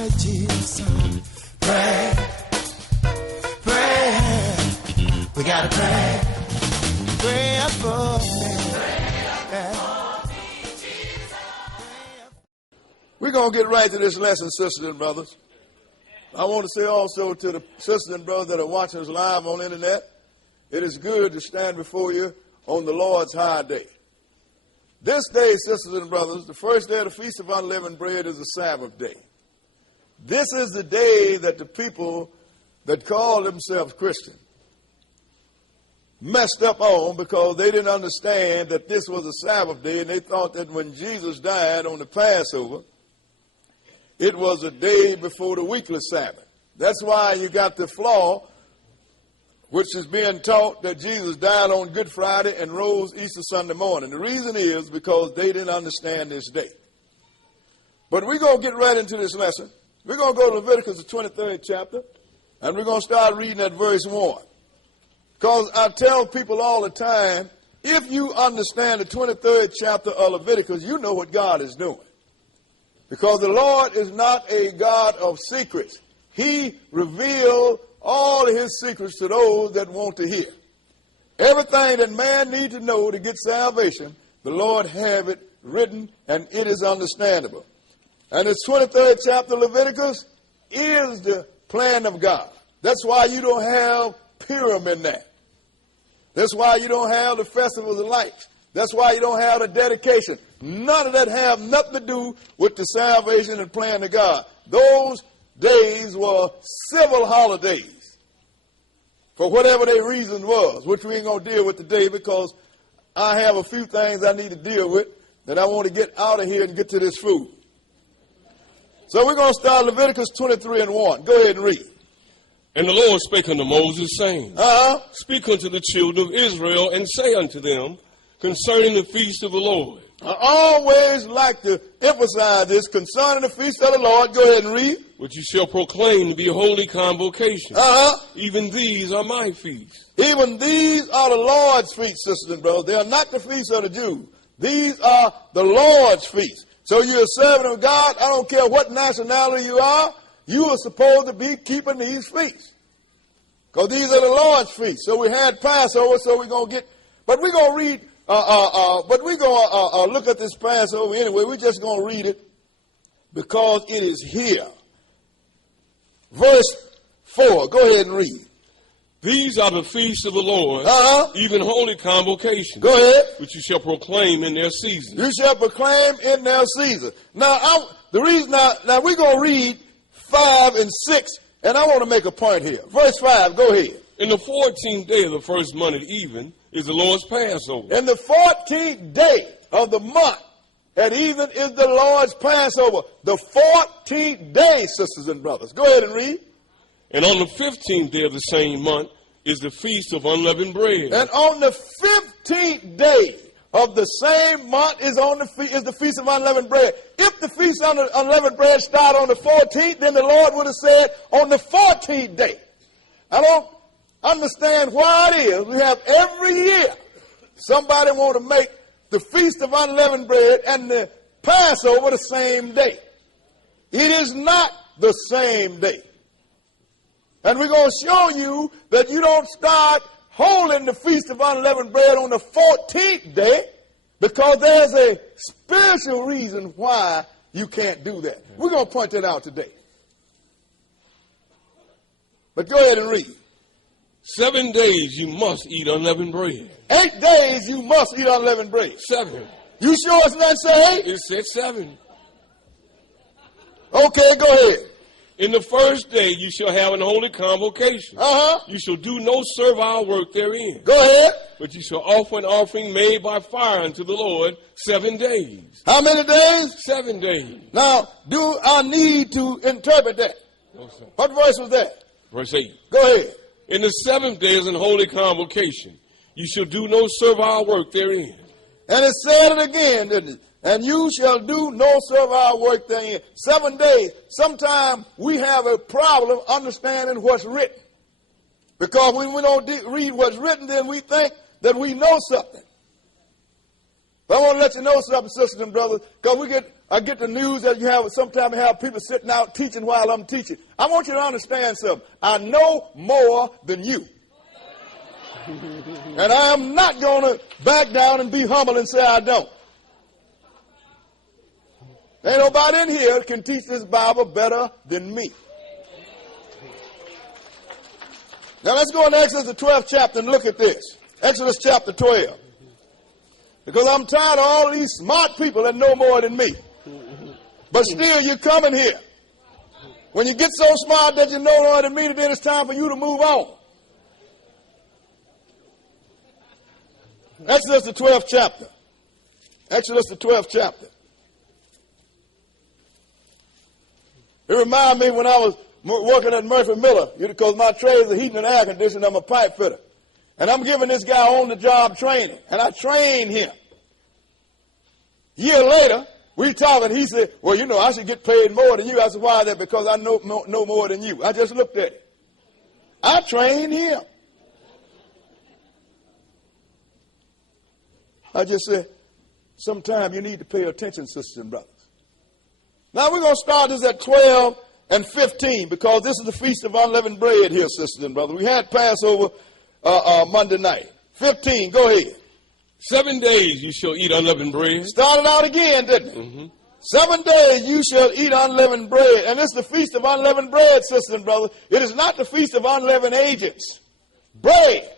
make Jesus pray, pray. We gotta pray, pray for me. We're going to get right to this lesson, sisters and brothers. I want to say also to the sisters and brothers that are watching us live on the internet, it is good to stand before you on the Lord's high day. This day, sisters and brothers, the first day of the Feast of Unleavened Bread is a Sabbath day. This is the day that the people that call themselves Christian messed up on because they didn't understand that this was a Sabbath day, and they thought that when Jesus died on the Passover, it was a day before the weekly Sabbath. That's why you got the flaw, which is being taught that Jesus died on Good Friday and rose Easter Sunday morning. The reason is because they didn't understand this day. But we're going to get right into this lesson. We're going to go to Leviticus, the 23rd chapter, and we're going to start reading at verse 1. Because I tell people all the time, if you understand the 23rd chapter of Leviticus, you know what God is doing. Because the Lord is not a God of secrets. He revealed all of his secrets to those that want to hear. Everything that man needs to know to get salvation, the Lord have it written, and it is understandable. And this 23rd chapter of Leviticus is the plan of God. That's why you don't have Purim in there. That's why you don't have the festivals of lights. That's why you don't have the dedication. None of that have nothing to do with the salvation and plan of God. Those days were civil holidays for whatever their reason was, which we ain't going to deal with today because I have a few things I need to deal with that I want to get out of here and get to this food. So we're going to start Leviticus 23 and 1. Go ahead and read. And the Lord spake unto Moses, saying, Speak unto the children of Israel, and say unto them concerning the feast of the Lord. I always like to emphasize this concerning the feast of the Lord. Go ahead and read. Which you shall proclaim to be a holy convocation. Even these are my feasts. Even these are the Lord's feasts, sisters and brothers. They are not the feasts of the Jews. These are the Lord's feasts. So you're a servant of God. I don't care what nationality you are. You are supposed to be keeping these feasts. Because these are the Lord's feasts. So we had Passover, so we're going to get, but we're going to read, but we're going to look at this Passover anyway. We're just going to read it because it is here. Verse 4, go ahead and read. These are the feasts of the Lord, even holy convocations. Go ahead. Which you shall proclaim in their season. You shall proclaim in their season. Now, the reason, now we're going to read 5 and 6, and I want to make a point here. Verse 5, go ahead. In the 14th day of the first month at even is the Lord's Passover. In the 14th day of the month at even is the Lord's Passover. The 14th day, sisters and brothers. Go ahead and read. And on the 15th day of the same month is the Feast of Unleavened Bread. And on the 15th day of the same month is the Feast of Unleavened Bread. If the Feast of Unleavened Bread started on the 14th, then the Lord would have said on the 14th day. I don't understand why it is. We have every year somebody want to make the Feast of Unleavened Bread and the Passover the same day. It is not the same day. And we're going to show you that you don't start holding the Feast of Unleavened Bread on the 14th day because there's a spiritual reason why you can't do that. We're going to point that out today. But go ahead and read. 7 days you must eat unleavened bread. 8 days you must eat unleavened bread. 7. You sure it's not say 8? It said 7. Okay, go ahead. In the first day you shall have an holy convocation. You shall do no servile work therein. Go ahead. But you shall offer an offering made by fire unto the Lord 7 days. How many days? 7 days. Now, do I need to interpret that? No, sir. What verse was that? Verse 8. Go ahead. In the 7th day is an holy convocation. You shall do no servile work therein. And it said it again, didn't it? And you shall do no servile work therein. 7 days. Sometimes we have a problem understanding what's written. Because when we don't read what's written, then we think that we know something. But I want to let you know something, sisters and brothers, because we get I get the news that sometimes you have people sitting out teaching while I'm teaching. I want you to understand something. I know more than you. And I am not going to back down and be humble and say I don't. Ain't nobody in here can teach this Bible better than me. Now let's go into Exodus the 12th chapter and look at this. Exodus chapter 12. Because I'm tired of all these smart people that know more than me. But still you're coming here. When you get so smart that you know more than me, then it's time for you to move on. Exodus the 12th chapter. Exodus the 12th chapter. It reminded me when I was working at Murphy Miller, because my trade is a heating and air conditioning. I'm a pipe fitter. And I'm giving this guy on-the-job training. And I trained him. A year later, we talking. He said, well, you know, I should get paid more than you. I said, why is that? Because I know more than you. I just looked at it. I trained him. I just said, sometime you need to pay attention, sisters and brothers. Now we're going to start this at 12 and 15 because this is the Feast of Unleavened Bread here, sisters and brothers. We had Passover Monday night. 15, go ahead. 7 days you shall eat unleavened bread. Started out again, didn't it? Mm-hmm. 7 days you shall eat unleavened bread. And this is the Feast of Unleavened Bread, sisters and brothers. It is not the Feast of Unleavened Agents. Bread.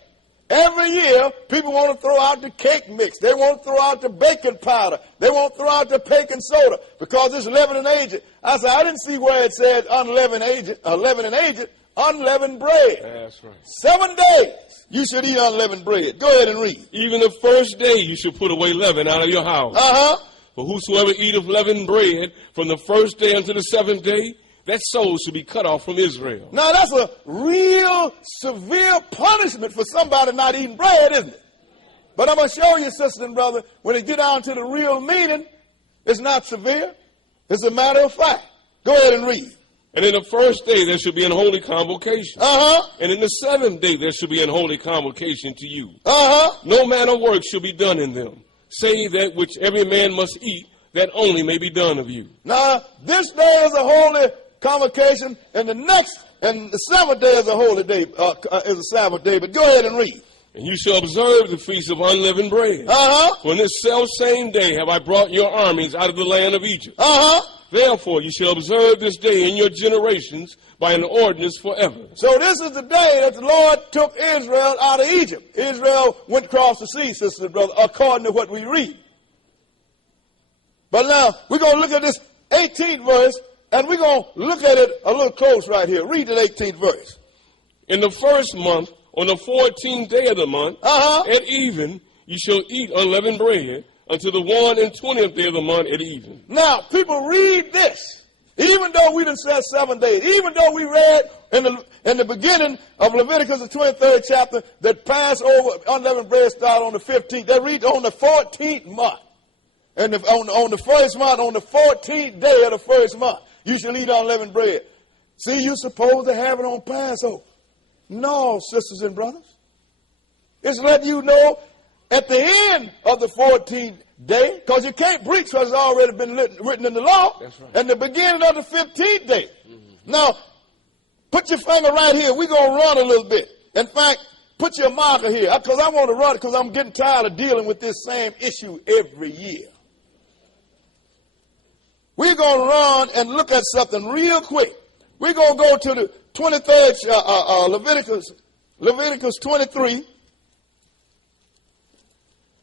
Every year, people want to throw out the cake mix. They want to throw out the baking powder. They want to throw out the baking soda because it's leavening agent. I said, I didn't see where it said unleavened agent, leavening agent, unleavened bread. That's right. 7 days you should eat unleavened bread. Go ahead and read. Even the first day you should put away leaven out of your house. Uh-huh. For whosoever eateth leavened bread from the first day unto the seventh day, that soul should be cut off from Israel. Now, that's a real severe punishment for somebody not eating bread, isn't it? But I'm going to show you, sister and brother, when it get down to the real meaning, it's not severe. It's a matter of fact. Go ahead and read. And in the first day there should be an holy convocation. Uh-huh. And in the seventh day there should be an holy convocation to you. Uh-huh. No manner of work shall be done in them, save that which every man must eat, that only may be done of you. Now, this day is a holy convocation, and the seventh day is a holy day, is a Sabbath day. But go ahead and read. And you shall observe the feast of unleavened bread. Uh-huh. For in this self-same day have I brought your armies out of the land of Egypt. Uh-huh. Therefore you shall observe this day in your generations by an ordinance forever. So this is the day that the Lord took Israel out of Egypt. Israel went across the sea, sisters and brothers, according to what we read. But now we're going to look at this 18th verse, and we're going to look at it a little close right here. Read the 18th verse. In the first month, on the 14th day of the month, at even, you shall eat unleavened bread until the 1 and 20th day of the month at even. Now, people read this. Even though we done said 7 days, even though we read in the beginning of Leviticus, the 23rd chapter, that Passover, unleavened bread started on the 15th. They read on the 14th month. And on the first month, on the 14th day of the first month, you shall eat unleavened bread. See, you're supposed to have it on Passover. No, sisters and brothers. It's letting you know at the end of the 14th day, because you can't breach because it's already been written in the law. That's right. And the beginning of the 15th day. Mm-hmm. Now, put your finger right here. We're going to run a little bit. In fact, put your marker here. Because I want to run because I'm getting tired of dealing with this same issue every year. We're going to run and look at something real quick. We're going to go to the 23rd, Leviticus 23.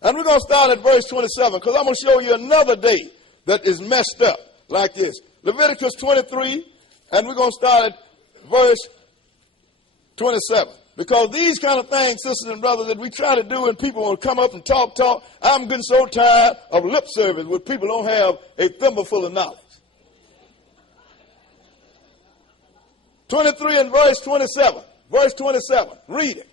And we're going to start at verse 27 because I'm going to show you another day that is messed up like this. Leviticus 23, and we're going to start at verse 27. Because these kind of things, sisters and brothers, that we try to do and people want to come up and talk, I'm getting so tired of lip service where people don't have a thimbleful of knowledge. 23 and verse 27. Verse 27. Read it.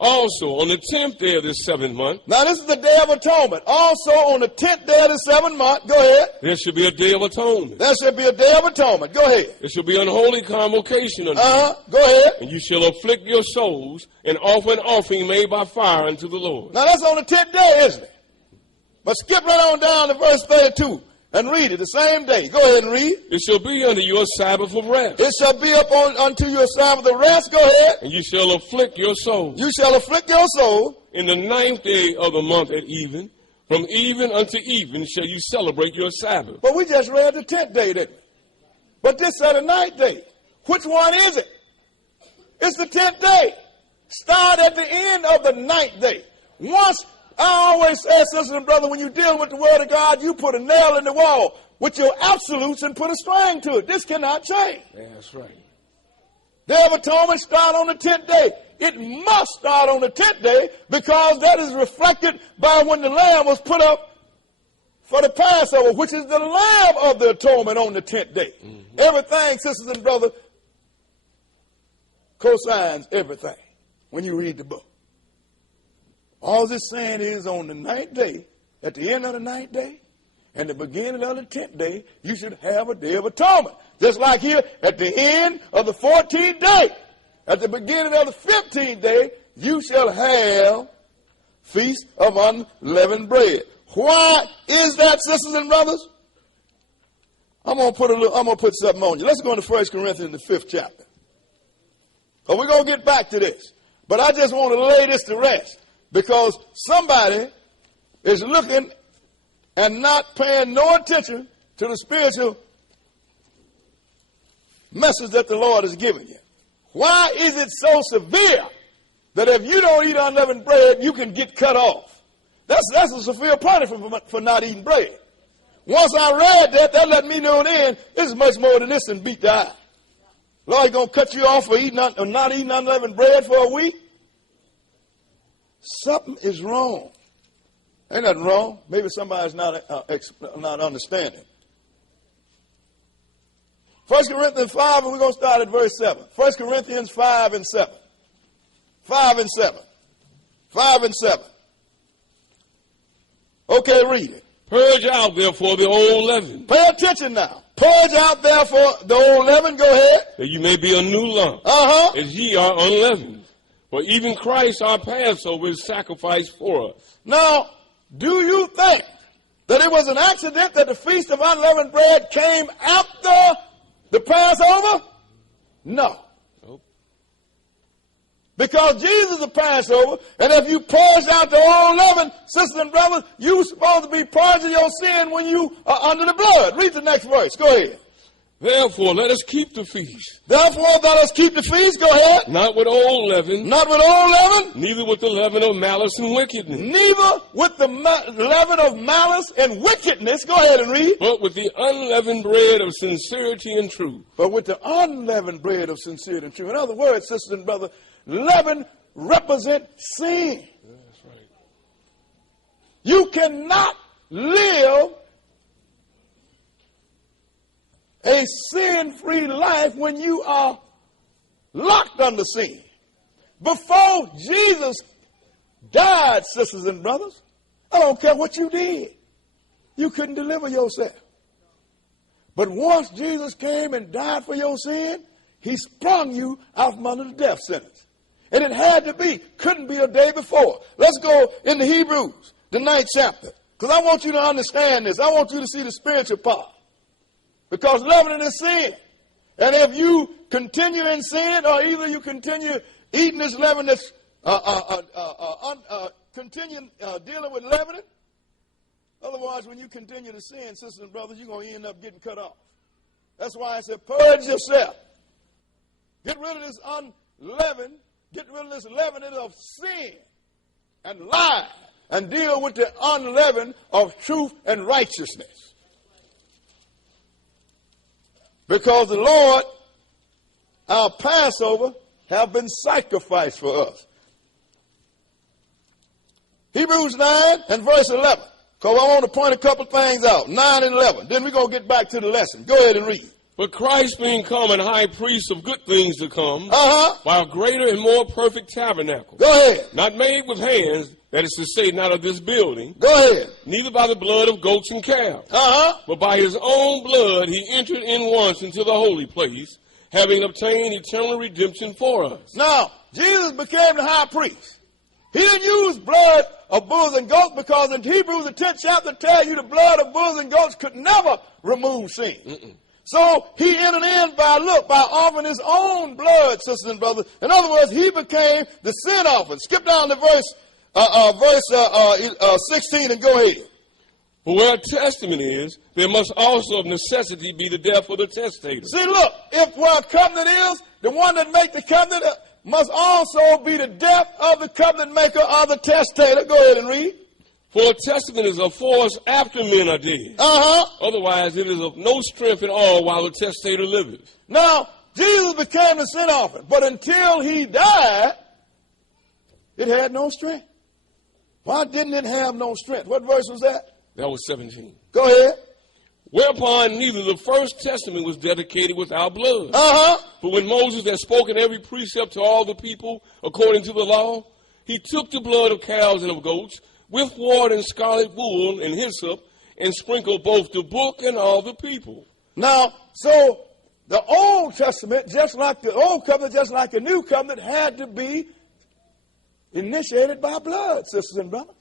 Also, on the 10th day of this 7th month. Now, this is the Day of Atonement. Also, on the 10th day of the 7th month. Go ahead. There should be a Day of Atonement. There should be a Day of Atonement. Go ahead. There should be an holy convocation unto you. Go ahead. And you shall afflict your souls and offer an offering made by fire unto the Lord. Now, that's on the 10th day, isn't it? But skip right on down to verse 32. And read it the same day. Go ahead and read. It shall be unto you a Sabbath of rest. It shall be unto you a Sabbath of rest. Go ahead. And you shall afflict your soul. You shall afflict your soul. In the 9th day of the month at even, from even unto even shall you celebrate your Sabbath. But we just read the 10th day, didn't we? But this said the 9th day. Which one is it? It's the 10th day. Start at the end of the 9th day. Once, I always say, sisters and brothers, when you deal with the word of God, you put a nail in the wall with your absolutes and put a string to it. This cannot change. Yeah, that's right. Day of Atonement start on the 10th day. It must start on the 10th day because that is reflected by when the lamb was put up for the Passover, which is the lamb of the atonement on the 10th day. Mm-hmm. Everything, sisters and brothers, cosigns everything when you read the book. All this saying is on the 9th day, at the end of the 9th day, and the beginning of the 10th day, you should have a day of atonement. Just like here, at the end of the 14th day, at the beginning of the 15th day, you shall have Feast of Unleavened Bread. Why is that, sisters and brothers? I'm gonna put something on you. Let's go into 1 Corinthians, the 5th chapter. So we're gonna get back to this. But I just want to lay this to rest. Because somebody is looking and not paying no attention to the spiritual message that the Lord has given you. Why is it so severe that if you don't eat unleavened bread, you can get cut off? That's a severe punishment for not eating bread. Once I read that let me know then it's much more than this than beat the eye. Lord, he's going to cut you off for not eating unleavened bread for a week? Something is wrong. Ain't nothing wrong. Maybe somebody's not understanding. 1 Corinthians 5, and we're going to start at verse 7. 1 Corinthians 5 and 7. 5 and 7. 5 and 7. Okay, read it. Purge out, therefore, the old leaven. Pay attention now. Purge out, therefore, the old leaven. Go ahead. That you may be a new lump, as ye are unleavened. For even Christ, our Passover, is sacrificed for us. Now, do you think that it was an accident that the Feast of Unleavened Bread came after the Passover? No. Nope. Because Jesus is the Passover, and if you purge out the old leaven, sisters and brothers, you're supposed to be purging your sin when you are under the blood. Read the next verse. Go ahead. Therefore, let us keep the feast. Therefore, let us keep the feast. Go ahead. Not with old leaven. Not with old leaven. Neither with the leaven of malice and wickedness. Neither with the leaven of malice and wickedness. Go ahead and read. But with the unleavened bread of sincerity and truth. But with the unleavened bread of sincerity and truth. In other words, sisters and brothers, leaven represents sin. Yeah, that's right. You cannot live a sin-free life when you are locked under sin. Before Jesus died, sisters and brothers, I don't care what you did, you couldn't deliver yourself. But once Jesus came and died for your sin, he sprung you out from under the death sentence. And it had to be, couldn't be a day before. Let's go into Hebrews, the 9th chapter, because I want you to understand this. I want you to see the spiritual part. Because leavening is sin. And if you continue in sin, or either you continue eating this leaven that's continue dealing with leavening, otherwise when you continue to sin, sisters and brothers, you're going to end up getting cut off. That's why I said purge yourself. Get rid of this unleavened, get rid of this leavening of sin and lie, and deal with the unleavened of truth and righteousness. Because the Lord, our Passover, have been sacrificed for us. Hebrews 9 and verse 11. Because I want to point a couple things out. 9 and 11. Then we're going to get back to the lesson. Go ahead and read. But Christ being come and high priest of good things to come, by a greater and more perfect tabernacle. Go ahead. Not made with hands, that is to say, not of this building. Go ahead. Neither by the blood of goats and calves. But by his own blood he entered in once into the holy place, having obtained eternal redemption for us. Now, Jesus became the high priest. He didn't use blood of bulls and goats, because in Hebrews, the 10th chapter, tells you the blood of bulls and goats could never remove sin. So he entered in by offering his own blood, sisters and brothers. In other words, he became the sin offering. Skip down to verse 16 and go ahead. For where a testament is, there must also of necessity be the death of the testator. See, look, if where a covenant is, the one that makes the covenant must also be the death of the covenant maker or the testator. Go ahead and read. For a testament is of force after men are dead. Otherwise, it is of no strength at all while the testator liveth. Now, Jesus became the sin offering, but until he died, it had no strength. Why didn't it have no strength? What verse was that? That was 17. Go ahead. Whereupon neither the first testament was dedicated without blood. But when Moses had spoken every precept to all the people according to the law, he took the blood of cows and of goats with water and scarlet wool and hyssop, and sprinkled both the book and all the people. Now, so the Old Testament, just like the Old Covenant, just like the New Covenant, had to be initiated by blood, sisters and brothers.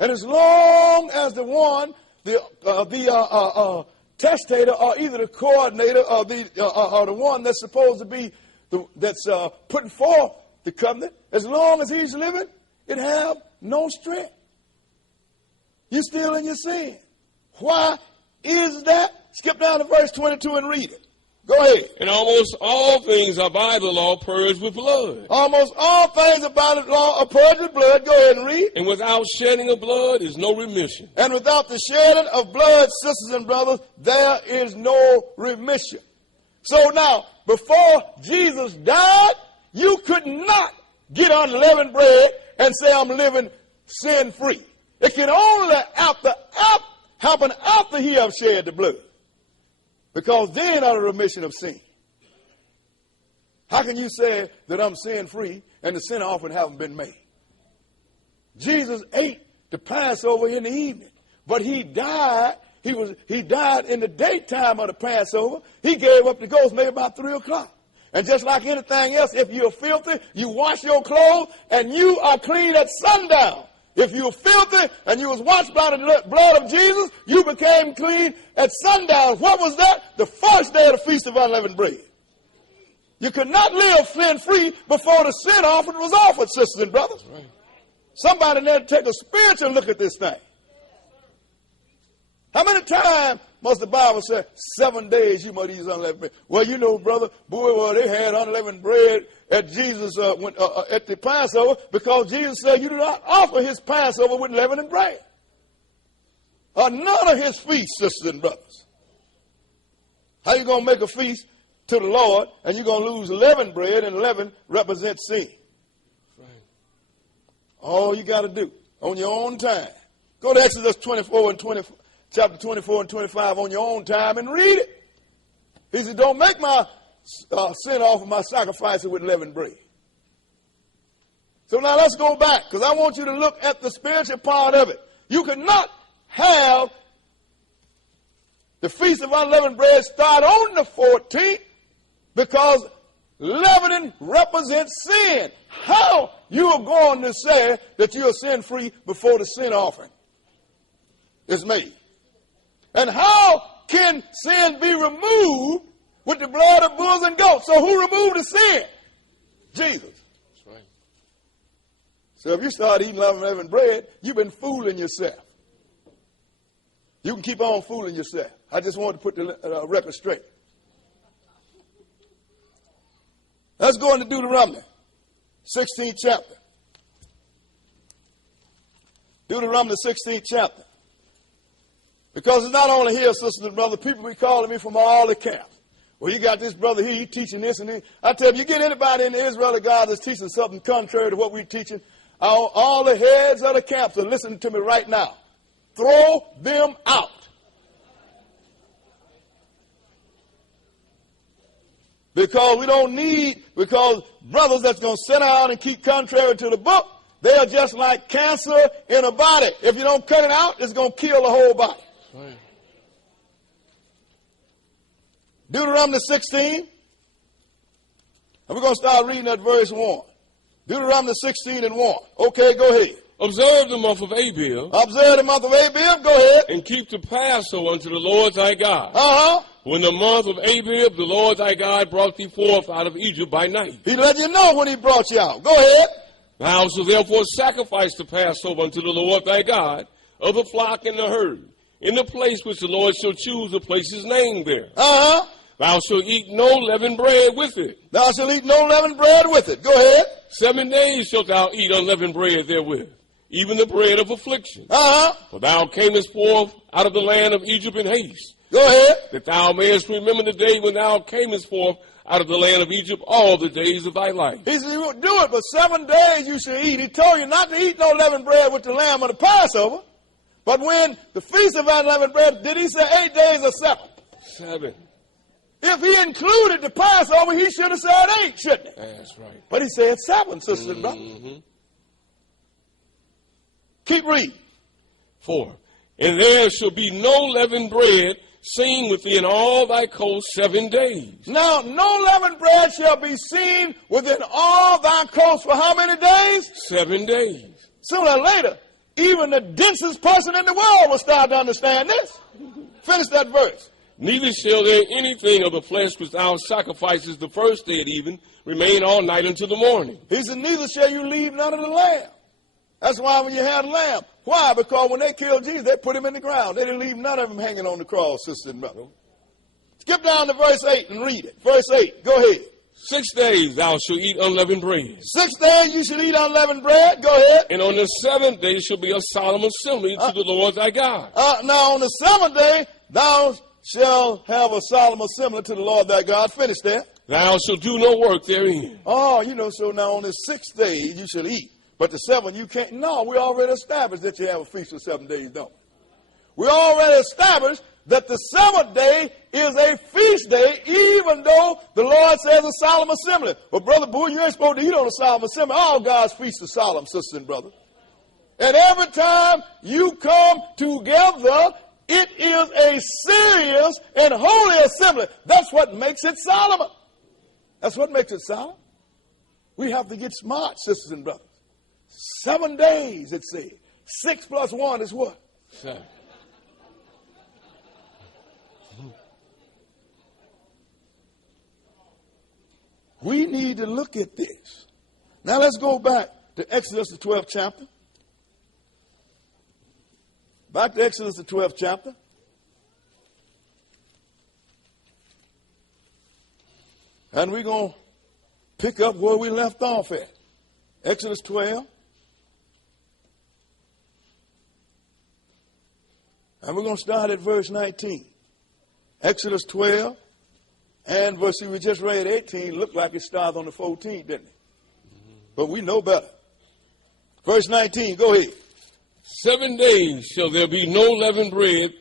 And as long as the one, the testator, or either the coordinator or the one that's supposed to be that's putting forth the covenant, as long as he's living, it have no strength. You're still in your sin. Why is that? Skip down to verse 22 and read it. Go ahead. And almost all things are by the law purged with blood. Almost all things are by the law are purged with blood. Go ahead and read. And without shedding of blood is no remission. And without the shedding of blood, sisters and brothers, there is no remission. So now, before Jesus died, you could not get unleavened bread and say, I'm living sin-free. It can only happen after he have shed the blood. Because then are the remission of sin. How can you say that I'm sin-free and the sin offering haven't been made? Jesus ate the Passover in the evening, but he died. He died in the daytime of the Passover. He gave up the ghost maybe about 3 o'clock. And just like anything else, if you're filthy, you wash your clothes and you are clean at sundown. If you were filthy and you was washed by the blood of Jesus, you became clean at sundown. What was that? The first day of the Feast of Unleavened Bread. You could not live sin-free before the sin offering was offered, sisters and brothers. Right. Somebody need to take a spiritual look at this thing. How many times must the Bible say, 7 days you must eat unleavened bread? Well, you know, brother, they had unleavened bread at Jesus at the Passover, because Jesus said you do not offer his Passover with leavened bread. None of his feasts, sisters and brothers. How you going to make a feast to the Lord and you're going to lose leavened bread, and leaven represents sin? Right. All you got to do on your own time. Go to Exodus 24 and 24. Chapter 24 and 25 on your own time and read it. He said, don't make my sin offer, my sacrifice with leavened bread. So now let's go back, because I want you to look at the spiritual part of it. You cannot have the Feast of Unleavened Bread start on the 14th, because leavening represents sin. How you are going to say that you are sin-free before the sin offering is made? And how can sin be removed with the blood of bulls and goats? So who removed the sin? Jesus. That's right. So if you start eating unleavened bread, you've been fooling yourself. You can keep on fooling yourself. I just wanted to put the record straight. Let's go into Deuteronomy, 16th chapter. Deuteronomy, 16th chapter. Because it's not only here, sisters and brothers, people be calling me from all the camps. Well, you got this brother here, he teaching this and this. I tell you, you get anybody in the Israel of God that's teaching something contrary to what we're teaching, all the heads of the camps are listening to me right now. Throw them out. Because because brothers that's going to sit down and keep contrary to the book, they are just like cancer in a body. If you don't cut it out, it's going to kill the whole body. Right. Deuteronomy 16. And we're going to start reading at verse 1. Deuteronomy 16 and 1. Okay, go ahead. Observe the month of Abib. Observe the month of Abib. Go ahead. And keep the Passover unto the Lord thy God. Uh-huh. When the month of Abib, the Lord thy God brought thee forth out of Egypt by night. He let you know when he brought you out. Go ahead. Thou shalt therefore sacrifice the Passover unto the Lord thy God of the flock and the herd, in the place which the Lord shall choose to place his name there. Uh-huh. Thou shalt eat no leavened bread with it. Thou shalt eat no leavened bread with it. Go ahead. 7 days shalt thou eat unleavened bread therewith, even the bread of affliction. Uh-huh. For thou camest forth out of the land of Egypt in haste. Go ahead. That thou mayest remember the day when thou camest forth out of the land of Egypt all the days of thy life. He said, you will do it, but 7 days you should eat. He told you not to eat no leavened bread with the lamb of the Passover. But when the feast of unleavened bread, did he say 8 days or 7? 7. If he included the Passover, he should have said 8, shouldn't he? That's right. But he said 7, sisters and brothers. Keep reading. 4. And there shall be no leavened bread seen within all thy coasts 7 days. Now, no leavened bread shall be seen within all thy coasts for how many days? 7 days. Sooner or later, even the densest person in the world will start to understand this. Finish that verse. Neither shall there anything of the flesh which thou sacrificest the first day at even remain all night until the morning. He said, neither shall you leave none of the lamb. That's why when you had a lamb. Why? Because when they killed Jesus, they put him in the ground. They didn't leave none of them hanging on the cross, sister and brother. Skip down to verse 8 and read it. Verse 8. Go ahead. 6 days thou shalt eat unleavened bread. 6 days you should eat unleavened bread. Go ahead. And on the 7th day shall be a solemn assembly to the Lord thy God. Now on the 7th day thou shalt have a solemn assembly to the Lord thy God. Finish there. Thou shalt do no work therein. Oh, so now on the 6th day you shall eat. But the 7th you can't. No, we already established that you have a feast of 7 days, don't we? We already established that the 7th day is a feast day, even though the Lord says a solemn assembly. But Brother Boo, you ain't supposed to eat on a solemn assembly. All God's feasts are solemn, sisters and brothers. And every time you come together, it is a serious and holy assembly. That's what makes it solemn. That's what makes it solemn. We have to get smart, sisters and brothers. 7 days, it says. 6 plus 1 is what? 7. We need to look at this. Now let's go back to Exodus, the 12th chapter. Back to Exodus, the 12th chapter. And we're going to pick up where we left off at. Exodus 12. And we're going to start at verse 19. Exodus 12 and verse, we just read 18, looked like it started on the 14th, didn't it? But we know better. Verse 19, go ahead. 7 days shall there be no leavened bread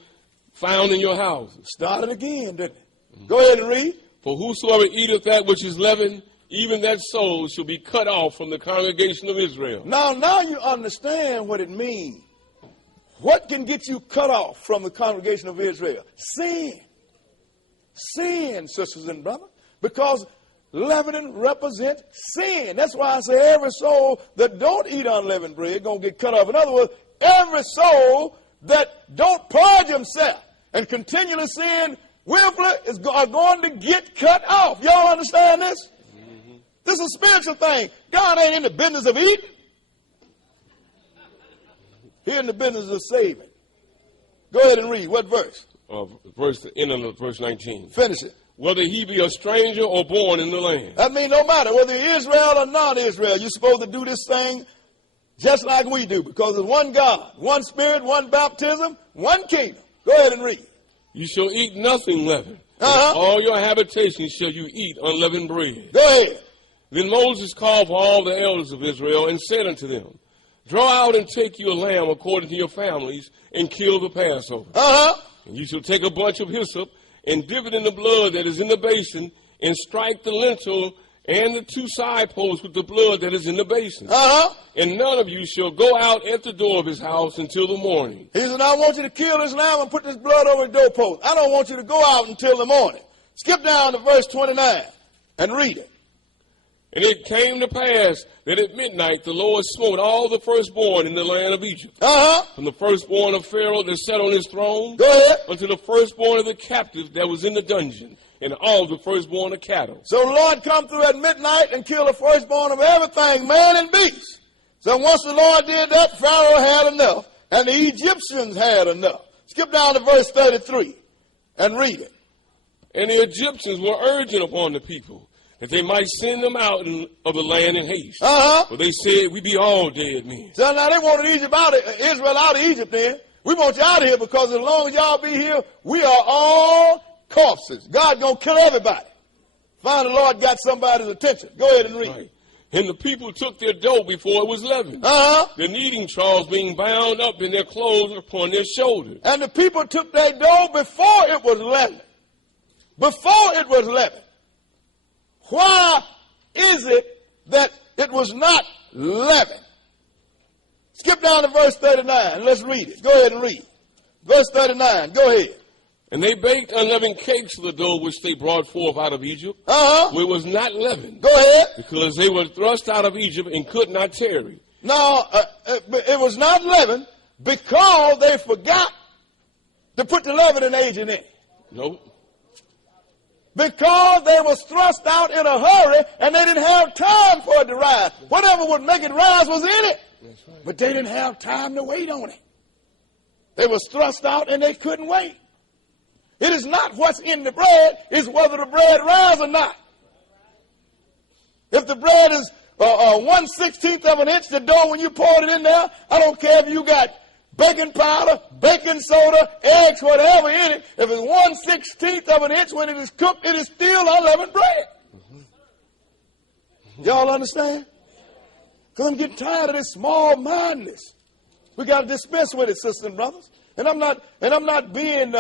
found in your houses. Started again, didn't it? Go ahead and read. For whosoever eateth that which is leavened, even that soul shall be cut off from the congregation of Israel. Now you understand what it means. What can get you cut off from the congregation of Israel? Sin. Sin, sisters and brothers. Because leavening represents sin. That's why I say every soul that don't eat unleavened bread going to get cut off. In other words, every soul that don't purge himself and continually sin willfully are going to get cut off. Y'all understand this? Mm-hmm. This is a spiritual thing. God ain't in the business of eating. He's in the business of saving. Go ahead and read. What verse? End of verse 19. Finish it. Whether he be a stranger or born in the land. That means no matter whether you're Israel or non-Israel, you're supposed to do this thing just like we do, because there's one God, one Spirit, one baptism, one kingdom. Go ahead and read. You shall eat nothing leavened. All your habitations shall you eat unleavened bread. Go ahead. Then Moses called for all the elders of Israel and said unto them, draw out and take you a lamb according to your families and kill the Passover. And you shall take a bunch of hyssop and dip it in the blood that is in the basin and strike the lintel and the 2 side posts with the blood that is in the basin. And none of you shall go out at the door of his house until the morning. He said, I want you to kill this lamb and put this blood over the doorpost. I don't want you to go out until the morning. Skip down to verse 29 and read it. And it came to pass that at midnight the Lord smote all the firstborn in the land of Egypt. From the firstborn of Pharaoh that sat on his throne, unto the firstborn of the captives that was in the dungeon, and all the firstborn of cattle. So the Lord come through at midnight and killed the firstborn of everything, man and beast. So once the Lord did that, Pharaoh had enough, and the Egyptians had enough. Skip down to verse 33 and read it. And the Egyptians were urgent upon the people, that they might send them out of the land in haste. For they said, we be all dead men. So now they wanted Israel out of Egypt then. We want you out of here because as long as y'all be here, we are all corpses. God going to kill everybody. Finally, the Lord got somebody's attention. Go ahead and read. Right. And the people took their dough before it was leavened. The kneading troughs being bound up in their clothes upon their shoulders. And the people took their dough before it was leavened. Before it was leavened. Why is it that it was not leavened? Skip down to verse 39. Let's read it. Go ahead and read. Verse 39. Go ahead. And they baked unleavened cakes of the dough which they brought forth out of Egypt. Where it was not leavened. Go ahead. Because they were thrust out of Egypt and could not tarry. No, it was not leavened because they forgot to put the leavening agent in. Nope. Because they was thrust out in a hurry and they didn't have time for it to rise. Whatever would make it rise was in it. That's right. But they didn't have time to wait on it. They was thrust out and they couldn't wait. It is not what's in the bread, it's whether the bread rise or not. If the bread is 1/16 of an inch, the dough when you pour it in there, I don't care if you got baking powder, baking soda, eggs, whatever in it. If it's 1/16 of an inch when it is cooked, it is still unleavened bread. Y'all understand? Because I'm getting tired of this small-mindedness. We got to dispense with it, sisters and brothers. And I'm not being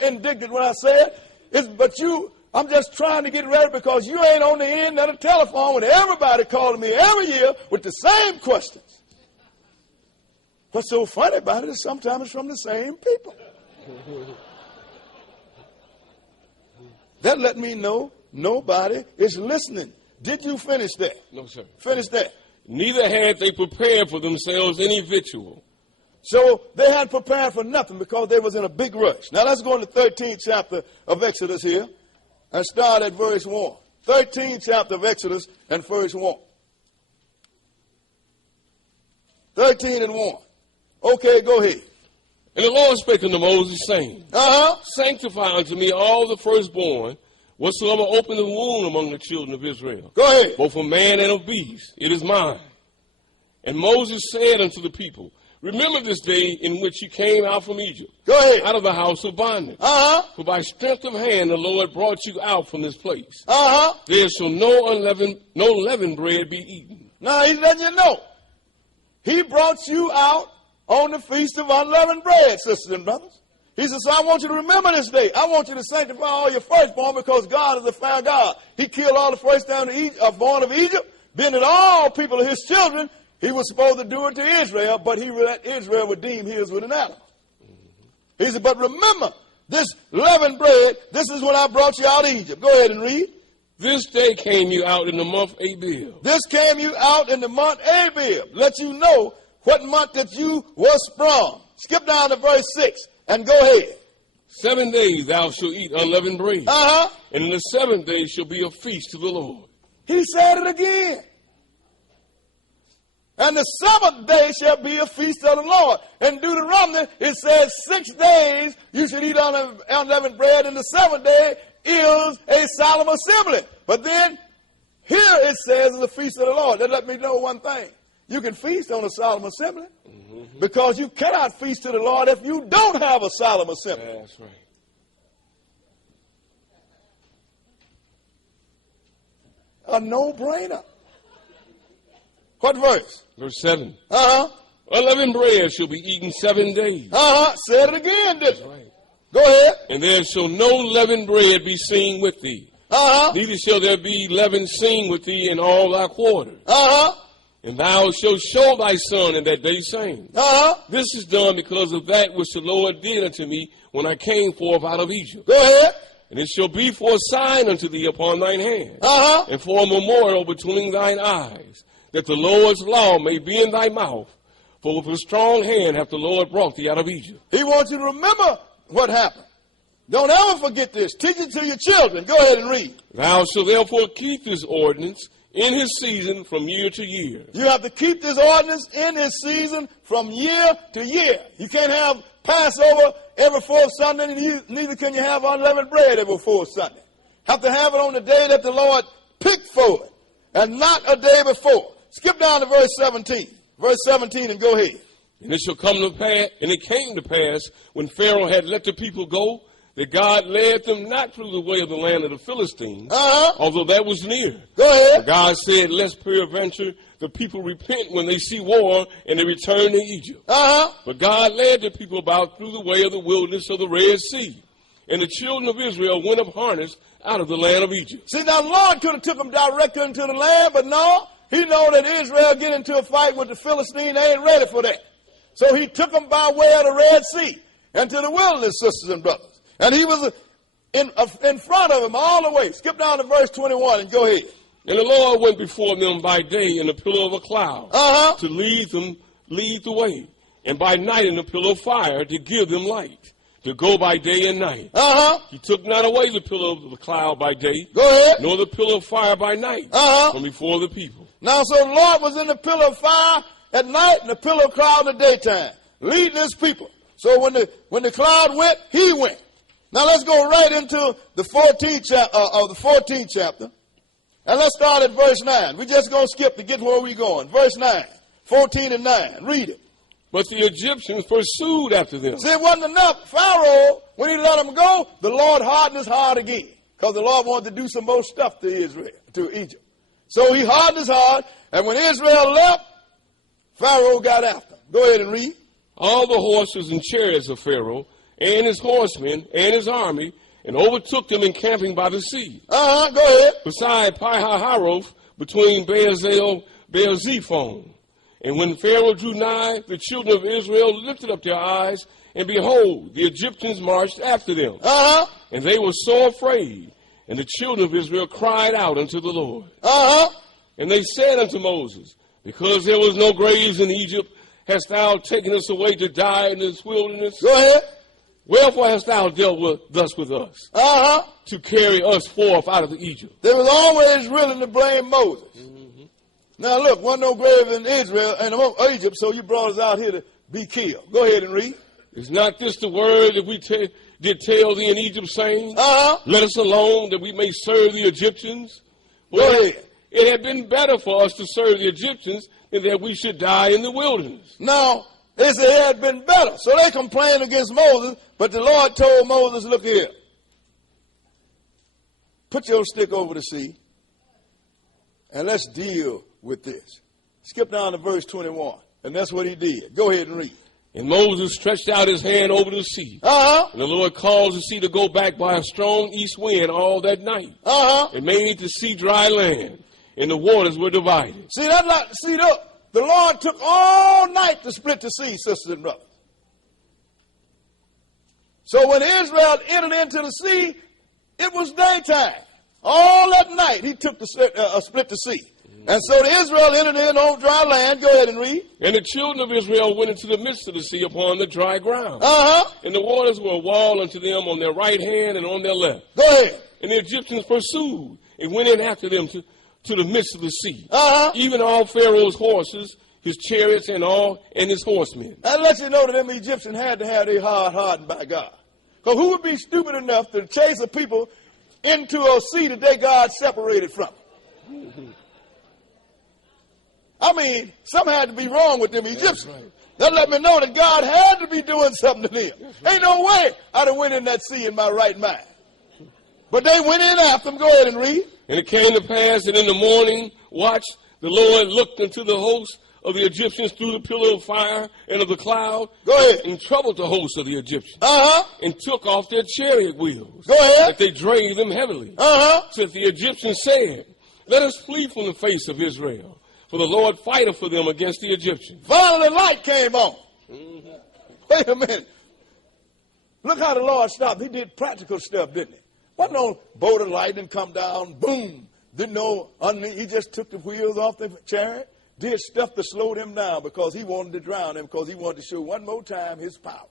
indignant when I say it. I'm just trying to get ready because you ain't on the end of the telephone with everybody calling me every year with the same questions. What's so funny about it is sometimes it's from the same people. That let me know nobody is listening. Did you finish that? No, sir. Finish that. Neither had they prepared for themselves any victual. So they had prepared for nothing because they was in a big rush. Now let's go into the 13th chapter of Exodus here and start at verse 1. 13th chapter of Exodus and verse 1. 13 and 1. Okay, go ahead. And the Lord spake unto Moses, saying, Sanctify unto me all the firstborn, whatsoever open the womb among the children of Israel. Go ahead. Both of man and of beast, it is mine. And Moses said unto the people, Remember this day in which you came out from Egypt, go ahead, out of the house of bondage. For by strength of hand the Lord brought you out from this place. There shall no leavened bread be eaten. Now he's letting you know. He brought you out on the feast of unleavened bread, sisters and brothers. He says, so I want you to remember this day. I want you to sanctify all your firstborn because God is a fair God. He killed all the firstborn of Egypt, being that all people are his children. He was supposed to do it to Israel, but he let Israel redeem his with an animal. He said, but remember, this leavened bread, this is when I brought you out of Egypt. Go ahead and read. This day came you out in the month Abib. This came you out in the month Abib. Let you know what month that you was from. Skip down to verse 6 and go ahead. 7 days thou shalt eat unleavened bread. And in the 7th day shall be a feast to the Lord. He said it again. And the 7th day shall be a feast of the Lord. In Deuteronomy, it says 6 days you should eat unleavened bread, and the 7th day is a solemn assembly. But then here it says it's a feast of the Lord. That let me know one thing. You can feast on a solemn assembly because you cannot feast to the Lord if you don't have a solemn assembly. That's right. A no-brainer. What verse? Verse 7. Unleavened bread shall be eaten 7 days. Said it again, didn't it? Right. Go ahead. And there shall no leavened bread be seen with thee. Neither shall there be leaven seen with thee in all thy quarters. And thou shalt show thy son in that day, saying, This is done because of that which the Lord did unto me when I came forth out of Egypt. Go ahead. And it shall be for a sign unto thee upon thine hand, and for a memorial between thine eyes, that the Lord's law may be in thy mouth. For with a strong hand hath the Lord brought thee out of Egypt. He wants you to remember what happened. Don't ever forget this. Teach it to your children. Go ahead and read. Thou shalt therefore keep this ordinance in his season from year to year. You have to keep this ordinance in his season from year to year. You can't have Passover every fourth Sunday, and neither can you have unleavened bread every fourth Sunday. Have to have it on the day that the Lord picked for it, and not a day before. Skip down to verse 17. Verse 17 and go ahead. And it shall come to pass, and it came to pass, when Pharaoh had let the people go, that God led them not through the way of the land of the Philistines, although that was near. Go ahead. For God said, lest peradventure the people repent when they see war, and they return to Egypt. But God led the people about through the way of the wilderness of the Red Sea. And the children of Israel went up harnessed out of the land of Egypt. See, now the Lord could have took them directly into the land, but no. He know that Israel get into a fight with the Philistines. They ain't ready for that. So he took them by way of the Red Sea and to the wilderness, sisters and brothers. And he was in front of them all the way. Skip down to verse 21 and go ahead. And the Lord went before them by day in a pillar of a cloud to lead the way, and by night in a pillar of fire to give them light, to go by day and night. He took not away the pillar of the cloud by day, go ahead, nor the pillar of fire by night from before the people. Now, so the Lord was in the pillar of fire at night and the pillar of cloud in the daytime, leading his people. So when the cloud went, he went. Now let's go right into the 14th chapter. And let's start at verse 9. We're just going to skip to get where we're going. Verse 9, 14 and 9. Read it. But the Egyptians pursued after them. See, it wasn't enough. Pharaoh, when he let them go, the Lord hardened his heart again. Because the Lord wanted to do some more stuff to Egypt. So he hardened his heart. And when Israel left, Pharaoh got after them. Go ahead and read. All the horses and chariots of Pharaoh, and his horsemen, and his army, and overtook them encamping by the sea. Go ahead. Beside Pi-hahiroth, between Baal-zephon. And when Pharaoh drew nigh, the children of Israel lifted up their eyes, and behold, the Egyptians marched after them. And they were so afraid. And the children of Israel cried out unto the Lord. And they said unto Moses, because there was no graves in Egypt, hast thou taken us away to die in this wilderness? Go ahead. Wherefore hast thou dealt thus with us? To carry us forth out of Egypt. They was always willing to blame Moses. Now look, wasn't no grave in Israel and Egypt, so you brought us out here to be killed. Go ahead and read. Is not this the word that we did tell thee in Egypt, saying, let us alone that we may serve the Egyptians? Well, go ahead. It had been better for us to serve the Egyptians than that we should die in the wilderness. Now, they said it had been better. So they complained against Moses, but the Lord told Moses, look here. Put your stick over the sea, and let's deal with this. Skip down to verse 21, and that's what he did. Go ahead and read. And Moses stretched out his hand over the sea. And the Lord caused the sea to go back by a strong east wind all that night. And made the sea dry land, and the waters were divided. The Lord took all night to split the sea, sisters and brothers. So when Israel entered into the sea, it was daytime. All that night he took split the sea. And so the Israel entered in on dry land. Go ahead and read. And the children of Israel went into the midst of the sea upon the dry ground. And the waters were a wall unto them on their right hand and on their left. Go ahead. And the Egyptians pursued and went in after them to the midst of the sea. Even all Pharaoh's horses, his chariots, and his horsemen. That lets you know that them Egyptians had to have their heart hardened by God. Because who would be stupid enough to chase a people into a sea that they God separated from? I mean, something had to be wrong with them Egyptians. Right. That let me know that God had to be doing something to them. Right. Ain't no way I'd have went in that sea in my right mind. But they went in after them. Go ahead and read. And it came to pass that in the morning watch, the Lord looked into the host of the Egyptians through the pillar of fire and of the cloud. Go ahead. And troubled the host of the Egyptians. And took off their chariot wheels. Go ahead. That they drave them heavily. So that the Egyptians said, let us flee from the face of Israel. For the Lord fighteth for them against the Egyptians. Finally, light came on. Wait a minute. Look how the Lord stopped. He did practical stuff, didn't he? Wasn't no bolt of lightning come down, boom. Didn't know, he just took the wheels off the chariot, did stuff to slow them down because he wanted to drown them, because he wanted to show one more time his power.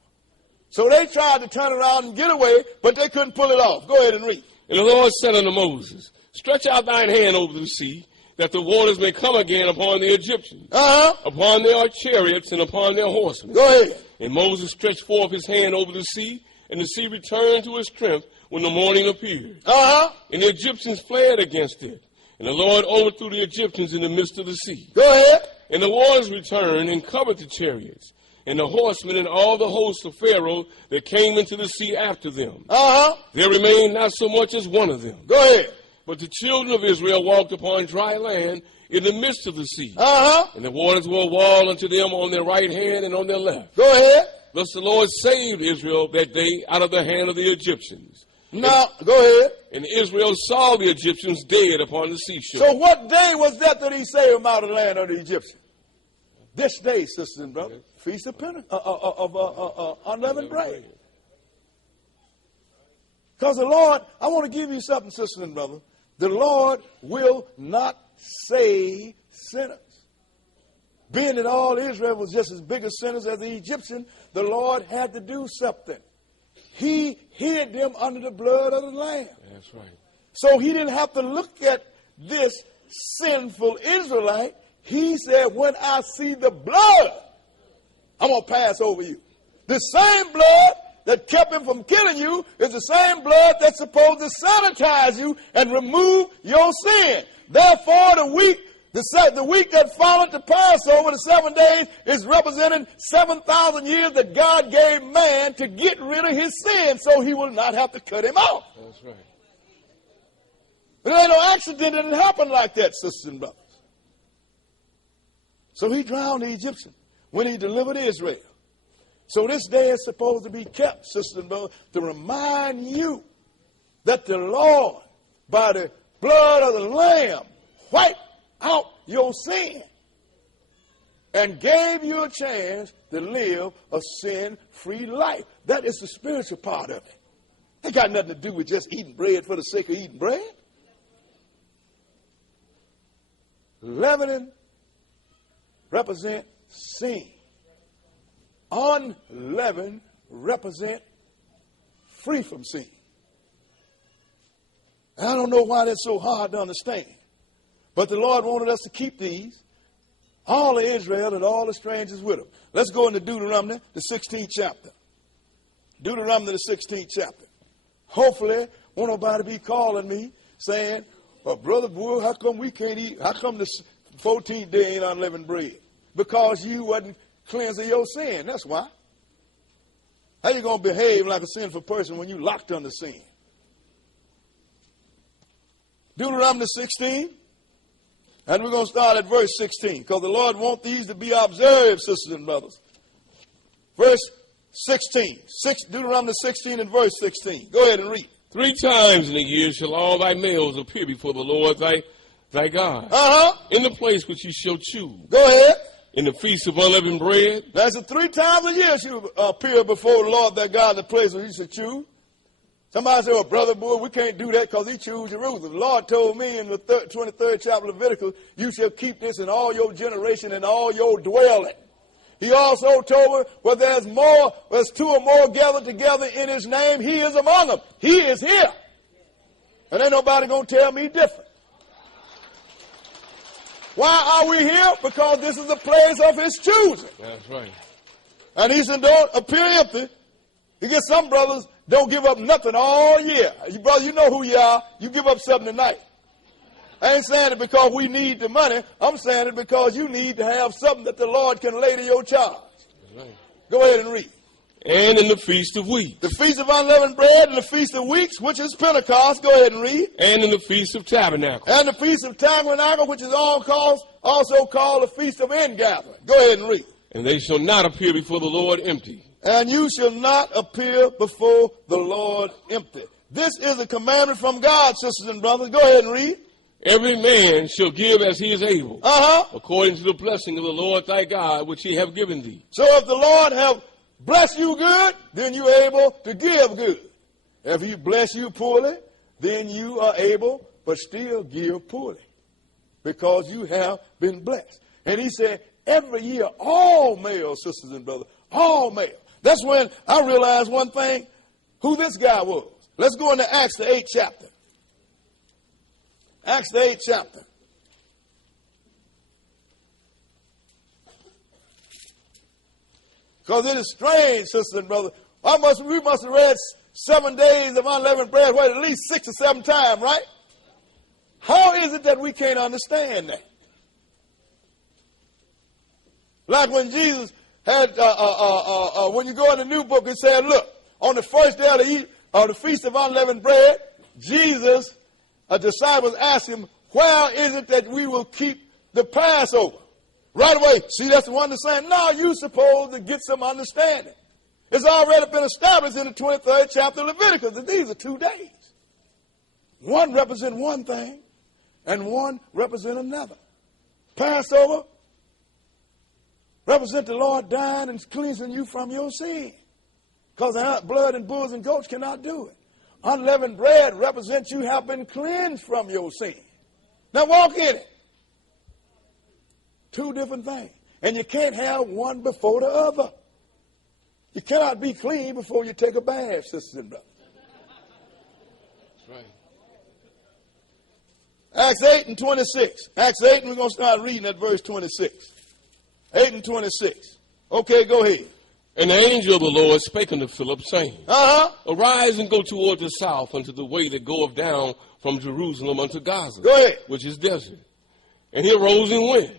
So they tried to turn around and get away, but they couldn't pull it off. Go ahead and read. And the Lord said unto Moses, stretch out thine hand over the sea, that the waters may come again upon the Egyptians, upon their chariots and upon their horsemen. Go ahead. And Moses stretched forth his hand over the sea, and the sea returned to its strength when the morning appeared. And the Egyptians fled against it. And the Lord overthrew the Egyptians in the midst of the sea. Go ahead. And the waters returned and covered the chariots, and the horsemen and all the hosts of Pharaoh that came into the sea after them. There remained not so much as one of them. Go ahead. But the children of Israel walked upon dry land in the midst of the sea. And the waters were a wall unto them on their right hand and on their left. Go ahead. Thus the Lord saved Israel that day out of the hand of the Egyptians. Now, go ahead. And Israel saw the Egyptians dead upon the seashore. So what day was that he saved them out of the land of the Egyptians? This day, sisters and brothers. Feast of Unleavened Bread. Because the Lord, I want to give you something, sisters and brothers. The Lord will not save sinners. Being that all Israel was just as big as sinners as the Egyptian, the Lord had to do something. He hid them under the blood of the Lamb. That's right. So he didn't have to look at this sinful Israelite. He said, when I see the blood, I'm going to pass over you. The same blood that kept him from killing you is the same blood that's supposed to sanitize you and remove your sin. Therefore, the week that followed the Passover, the 7 days, is representing 7,000 years that God gave man to get rid of his sin so he will not have to cut him off. That's right. But it ain't no accident that it happened like that, sisters and brothers. So he drowned the Egyptian when he delivered Israel. So this day is supposed to be kept, sisters and brothers, to remind you that the Lord, by the blood of the Lamb, wiped out your sin and gave you a chance to live a sin-free life. That is the spiritual part of it. It got nothing to do with just eating bread for the sake of eating bread. Leavening represent sin. Unleavened represent free from sin. And I don't know why that's so hard to understand. But the Lord wanted us to keep these, all of Israel and all the strangers with them. Let's go into Deuteronomy, the 16th chapter. Deuteronomy, the 16th chapter. Hopefully, won't nobody be calling me saying, well, Brother Bull, how come we can't eat? How come the 14th day ain't unleavened bread? Because you wasn't cleansed of your sin. That's why. How you going to behave like a sinful person when you locked under sin? Deuteronomy 16, and we're going to start at verse 16, because the Lord wants these to be observed, sisters and brothers. Verse 16, Deuteronomy 16 and verse 16. Go ahead and read. 3 times in a year shall all thy males appear before the Lord thy God, in the place which you shall choose. Go ahead. In the feast of unleavened bread. That's 3 times a year you appear before the Lord thy God in the place where you should choose. Somebody say, well, Brother Bull, we can't do that because he chose Jerusalem. The Lord told me in the 23rd chapter of Leviticus, you shall keep this in all your generation and all your dwelling. He also told me, well, there's 2 or more gathered together in his name, he is among them. He is here. And ain't nobody going to tell me different. Why are we here? Because this is the place of his choosing. That's right. And he said, don't appear empty. You get some brothers, don't give up nothing all year. Brother, you know who you are. You give up something tonight. I ain't saying it because we need the money. I'm saying it because you need to have something that the Lord can lay to your charge. Right. Go ahead and read. And in the Feast of Weeks. The Feast of Unleavened Bread and the Feast of Weeks, which is Pentecost. Go ahead and read. And in the Feast of Tabernacles. And the Feast of Tabernacles, which is also called the Feast of Ingathering. Go ahead and read. And they shall not appear before the Lord empty. And you shall not appear before the Lord empty. This is a commandment from God, sisters and brothers. Go ahead and read. Every man shall give as he is able, according to the blessing of the Lord thy God, which he have given thee. So if the Lord have blessed you good, then you're able to give good. If he bless you poorly, then you are able, but still give poorly, because you have been blessed. And he said, every year, all males, sisters and brothers, all males. That's when I realized one thing, who this guy was. Let's go into Acts the 8th chapter. Acts the 8th chapter. Because it is strange, sisters and brothers. We must have read 7 days of unleavened bread, well, at least 6 or 7 times, right? How is it that we can't understand that? Like when Jesus had, when you go in the new book, it said, look, on the first day of the Feast of Unleavened Bread, Jesus, a disciples asked him, where is it that we will keep the Passover? Right away, see, that's the one that's saying, no, you're supposed to get some understanding. It's already been established in the 23rd chapter of Leviticus that these are 2 days. One represents one thing, and one represents another. Passover represents the Lord dying and cleansing you from your sin, because blood and bulls and goats cannot do it. Unleavened bread represents you have been cleansed from your sin. Now walk in it. 2 different things. And you can't have one before the other. You cannot be clean before you take a bath, sisters and brothers. That's right. Acts 8 and 26. Acts 8, and we're going to start reading at verse 26. 8 and 26. Okay, go ahead. And the angel of the Lord spake unto Philip, saying, Arise and go toward the south unto the way that goeth down from Jerusalem unto Gaza, go ahead, which is desert. And he arose and went.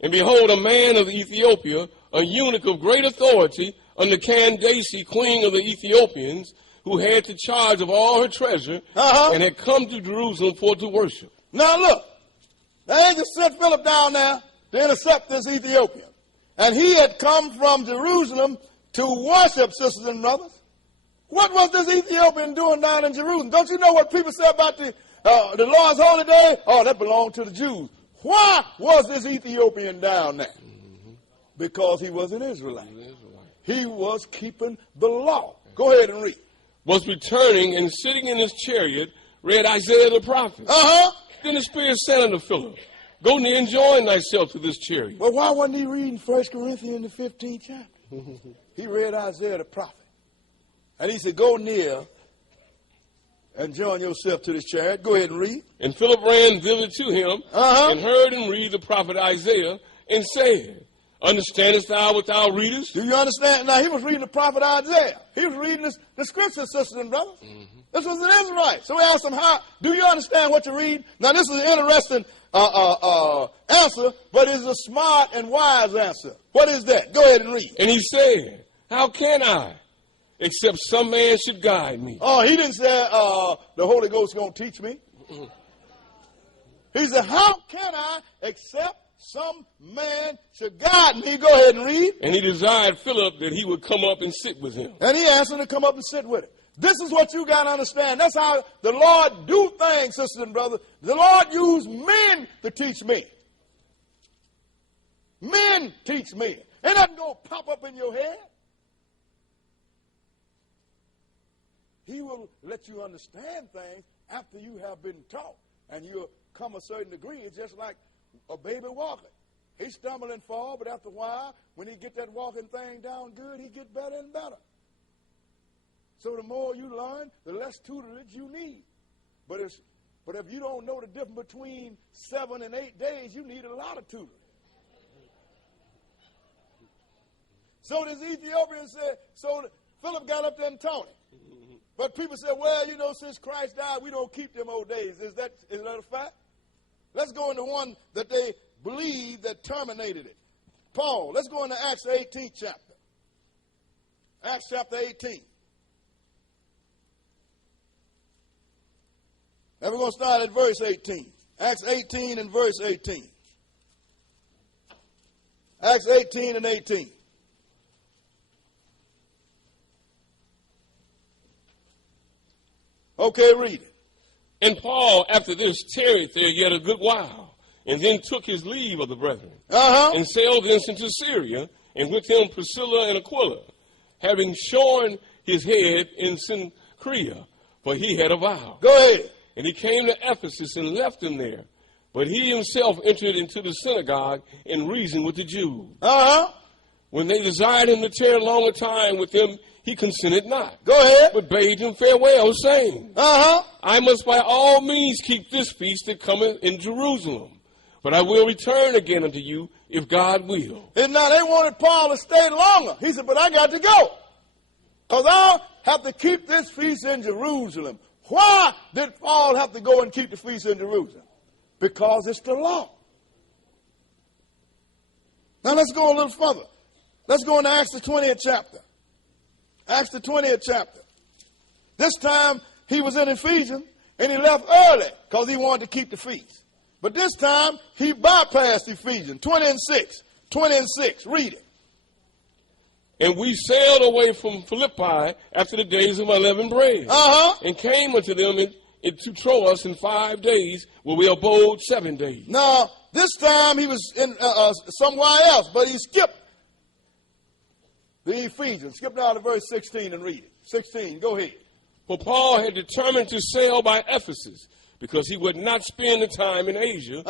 And behold, a man of Ethiopia, a eunuch of great authority, under Candace, queen of the Ethiopians, who had the charge of all her treasure, and had come to Jerusalem for to worship. Now look, the angel sent Philip down there to intercept this Ethiopian. And he had come from Jerusalem to worship, sisters and brothers. What was this Ethiopian doing down in Jerusalem? Don't you know what people say about the Lord's holy day? Oh, that belonged to the Jews. Why was this Ethiopian down there? Because he was an Israelite. He was keeping the law. Go ahead and read. Was returning and sitting in his chariot, read Isaiah the prophet. Then the Spirit said unto Philip, Go near and join thyself to this chariot. Well, why wasn't he reading 1 Corinthians, the 15th chapter? He read Isaiah the prophet. And he said, Go near and join yourself to this chariot. Go ahead and read. And Philip ran thither to him, and heard him read the prophet Isaiah, and said, Understandest thou what thou readest? Do you understand? Now, he was reading the prophet Isaiah. He was reading the scriptures, sisters and brothers. This was an Israelite. So we asked him, do you understand what you read? Now, this is an interesting answer, but it's a smart and wise answer. What is that? Go ahead and read. And he said, How can I, except some man should guide me? Oh, he didn't say, the Holy Ghost is going to teach me. He said, how can I, except some man should guide me? Go ahead and read. And he desired Philip that he would come up and sit with him. And he asked him to come up and sit with him. This is what you got to understand. That's how the Lord do things, sisters and brothers. The Lord used men to teach me. Men teach men. It doesn't go pop up in your head. He will let you understand things after you have been taught. And you'll come a certain degree. It's just like a baby walking. He stumble and fall, but after a while, when he get that walking thing down good, he get better and better. So the more you learn, the less tutelage you need. But if you don't know the difference between 7 and 8 days, you need a lot of tutelage. So this Ethiopian said, so Philip got up there and taught him. But people said, well, you know, since Christ died, we don't keep them old days. Is that a fact? Let's go into one that they believe that terminated it. Paul, let's go into Acts 18th chapter. Acts chapter 18. And we're going to start at verse 18. Acts 18 and verse 18. Acts 18 and 18. Okay, read it. And Paul, after this, tarried there yet a good while, and then took his leave of the brethren, and sailed thence into Syria, and with him Priscilla and Aquila, having shorn his head in Cenchrea. for he had a vow. Go ahead. And he came to Ephesus and left him there. But he himself entered into the synagogue and reasoned with the Jews. When they desired him to tarry a longer time with them, he consented not. Go ahead. But bade them farewell, saying, I must by all means keep this feast that cometh in Jerusalem. But I will return again unto you, if God will. And now they wanted Paul to stay longer. He said, but I got to go. Because I'll have to keep this feast in Jerusalem. Why did Paul have to go and keep the feast in Jerusalem? Because it's the law. Now let's go a little further. Let's go into Acts the 20th chapter. Acts the 20th chapter. This time he was in Ephesians and he left early because he wanted to keep the feast. But this time he bypassed Ephesians 20 and 6. 20 and 6. Read it. And we sailed away from Philippi after the days of unleavened bread, and came unto them to Troas in 5 days, where we abode 7 days. Now, this time he was in somewhere else, but he skipped the Ephesians. Skip down to verse 16 and read it. 16, go ahead. For Paul had determined to sail by Ephesus, because he would not spend the time in Asia,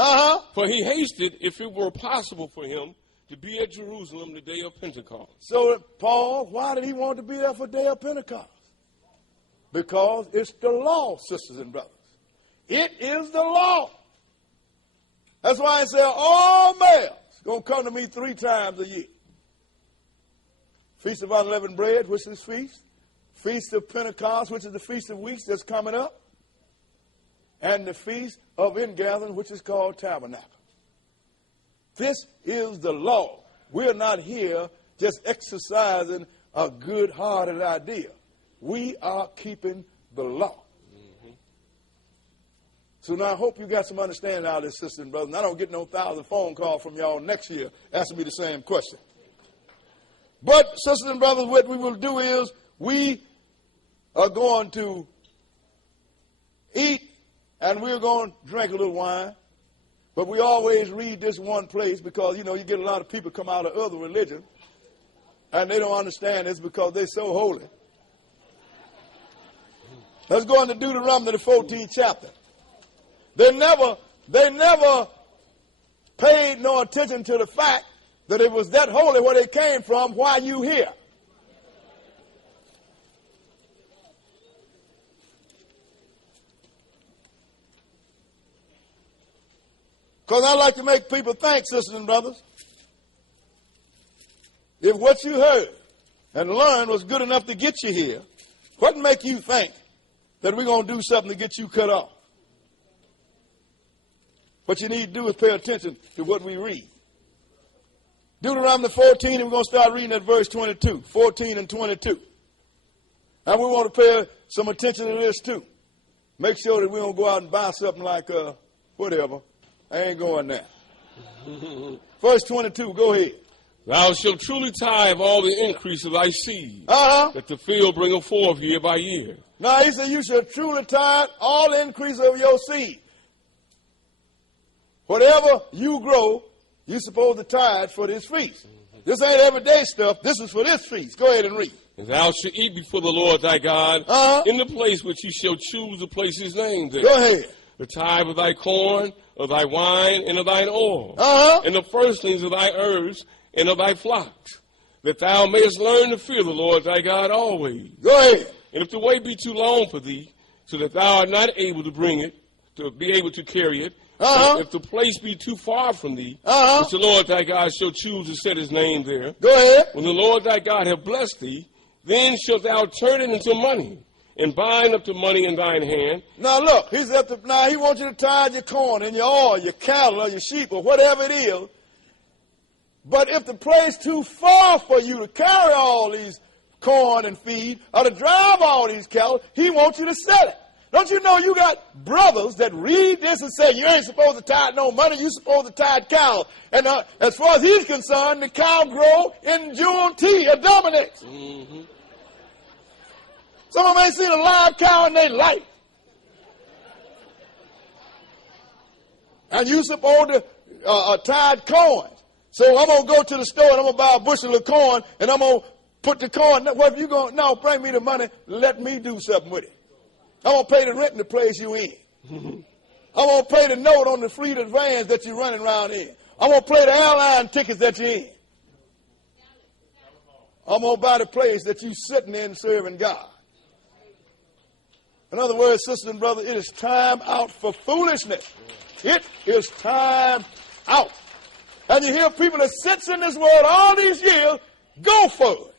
for he hasted, if it were possible for him, to be at Jerusalem the day of Pentecost. So, Paul, why did he want to be there for the day of Pentecost? Because it's the law, sisters and brothers. It is the law. That's why I say all males going to come to me 3 times a year. Feast of Unleavened Bread, which is feast. Feast of Pentecost, which is the Feast of Weeks that's coming up. And the Feast of Ingathering, which is called Tabernacle. This is the law. We're not here just exercising a good-hearted idea. We are keeping the law. So now I hope you got some understanding out of this, sisters and brothers. And I don't get no 1,000 phone calls from y'all next year asking me the same question. But, sisters and brothers, what we will do is we are going to eat and we're going to drink a little wine. But we always read this one place because, you know, you get a lot of people come out of other religions and they don't understand this because they're so holy. Let's go into Deuteronomy, the 14th chapter. They never paid no attention to the fact that it was that holy where they came from. Why you here? Because I like to make people think, sisters and brothers, if what you heard and learned was good enough to get you here, what make you think that we're going to do something to get you cut off? What you need to do is pay attention to what we read. Deuteronomy 14, and we're going to start reading at verse 22, 14 and 22. And we want to pay some attention to this too. Make sure that we don't go out and buy something like whatever. I ain't going there. Verse 22, go ahead. Thou shalt truly tithe all the increase of thy seed, that the field bringeth forth year by year. Now, he said you shall truly tithe all the increase of your seed. Whatever you grow, you're supposed to tithe for this feast. This ain't everyday stuff. This is for this feast. Go ahead and read. And thou shalt eat before the Lord thy God in the place which he shall choose to place his name there. Go ahead. The tithe of thy corn, of thy wine, and of thine oil, and the firstlings of thy herbs, and of thy flocks, that thou mayest learn to fear the Lord thy God always. Go ahead. And if the way be too long for thee, so that thou art not able to bring it, to be able to carry it, if the place be too far from thee, which the Lord thy God shall choose to set his name there, go ahead. When the Lord thy God have blessed thee, then shalt thou turn it into money, and bind up the money in thine hand. Now look, now he wants you to tithe your corn and your oil, your cattle or your sheep or whatever it is. But if the place too far for you to carry all these corn and feed or to drive all these cattle, he wants you to sell it. Don't you know you got brothers that read this and say you ain't supposed to tithe no money, you're supposed to tithe cows. And as far as he's concerned, the cow grow in June tea or dominates. Some of them ain't seen a live cow in their life. And you supposed to tithe corn. So I'm going to go to the store and I'm going to buy a bushel of corn and I'm going to put the corn. Well, if you're going, no, bring me the money, let me do something with it. I'm going to pay the rent in the place you in. I'm going to pay the note on the fleet of vans that you're running around in. I'm going to pay the airline tickets that you're in. I'm going to buy the place that you're sitting in serving God. In other words, sisters and brothers, it is time out for foolishness. It is time out. And you hear people that sits in this world all these years, go for it.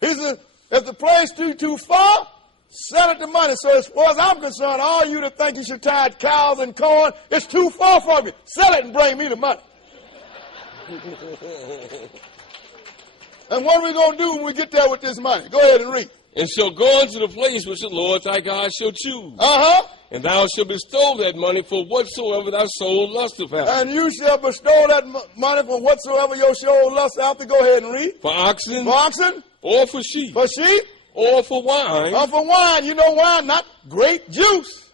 He said, if the place too far, sell it the money. So as far as I'm concerned, all you that think you should tithe cows and corn, it's too far from you. Sell it and bring me the money. And what are we going to do when we get there with this money? Go ahead and read. And shall go unto the place which the Lord thy God shall choose. And thou shalt bestow that money for whatsoever thy soul lusteth after. And you shall bestow that money for whatsoever your soul lusteth after. Go ahead and read. For oxen. For oxen. Or for sheep. For sheep. Or for wine. Or for wine. You know wine, not grape juice.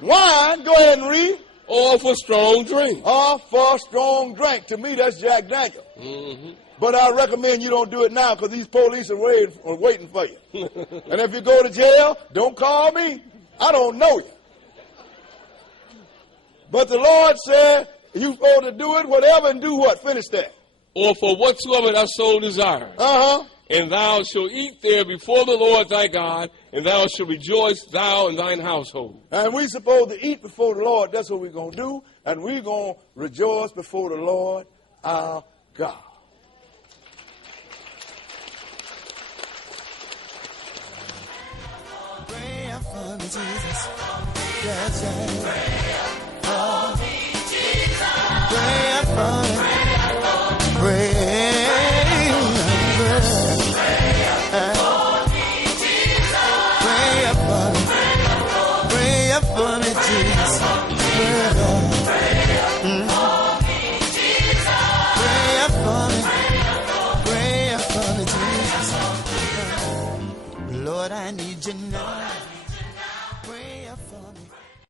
Wine. Go ahead and read. Or for strong drink. Or for strong drink. To me, that's Jack Daniel. But I recommend you don't do it now because these police are waiting for you. And if you go to jail, don't call me. I don't know you. But the Lord said you're supposed to do it, whatever, and do what? Finish that. Or for whatsoever thy soul desires. And thou shalt eat there before the Lord thy God, and thou shalt rejoice, thou and thine household. And we're supposed to eat before the Lord. That's what we're going to do. And we're going to rejoice before the Lord our God. Pray for me, Jesus. Yes, yes. Pray for me. Pray. Lord, I need you now.